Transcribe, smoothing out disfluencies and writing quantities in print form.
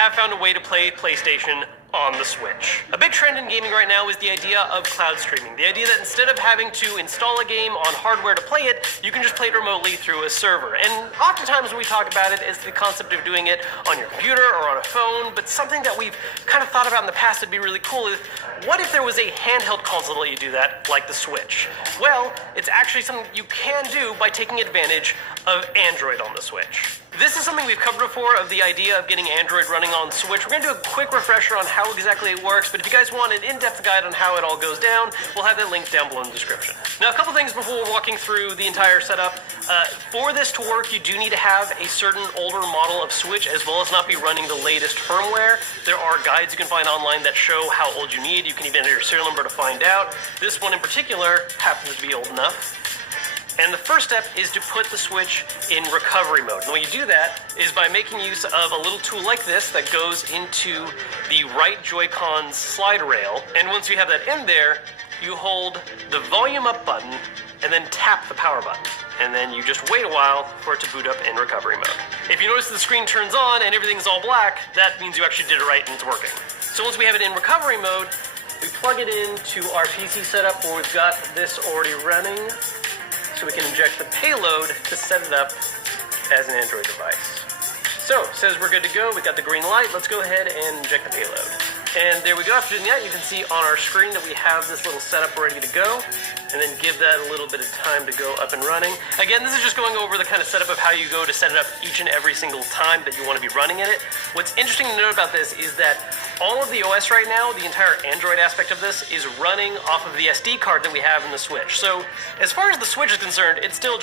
have found a way to play PlayStation on the Switch. A big trend in gaming right now is the idea of cloud streaming. The idea that instead of having to install a game on hardware to play it, you can just play it remotely through a server. And oftentimes when we talk about it, it's the concept of doing it on your computer or on a phone, but something that we've kind of thought about in the past that'd be really cool is, what if there was a handheld console that let you do that, like the Switch? Well, it's actually something you can do by taking advantage of Android on the Switch. This is something we've covered before, of the idea of getting Android running on Switch. We're going to do a quick refresher on how exactly it works, but if you guys want an in-depth guide on how it all goes down, we'll have that link down below in the description. Now, a couple things before walking through the entire setup. For this to work, you do need to have a certain older model of Switch, as well as not be running the latest firmware. There are guides you can find online that show how old you need. You can even enter your serial number to find out. This one in particular happens to be old enough. And the first step is to put the Switch in recovery mode. And the way you do that is by making use of a little tool like this that goes into the right Joy-Con's slide rail. And once you have that in there, you hold the volume up button and then tap the power button. And then you just wait a while for it to boot up in recovery mode. If you notice the screen turns on and everything's all black, that means you actually did it right and it's working. So once we have it in recovery mode, we plug it into our PC setup where we've got this already running. So we can inject the payload to set it up as an Android device. So, it says we're good to go. We got the green light. Let's go ahead and inject the payload. And there we go. After doing that, you can see on our screen that we have this little setup ready to go. And then give that a little bit of time to go up and running. Again, this is just going over the kind of setup of how you go to set it up each and every single time that you want to be running in it. What's interesting to note about this is that all of the OS right now, the entire Android aspect of this, is running off of the SD card that we have in the Switch. So as far as the Switch is concerned, it's still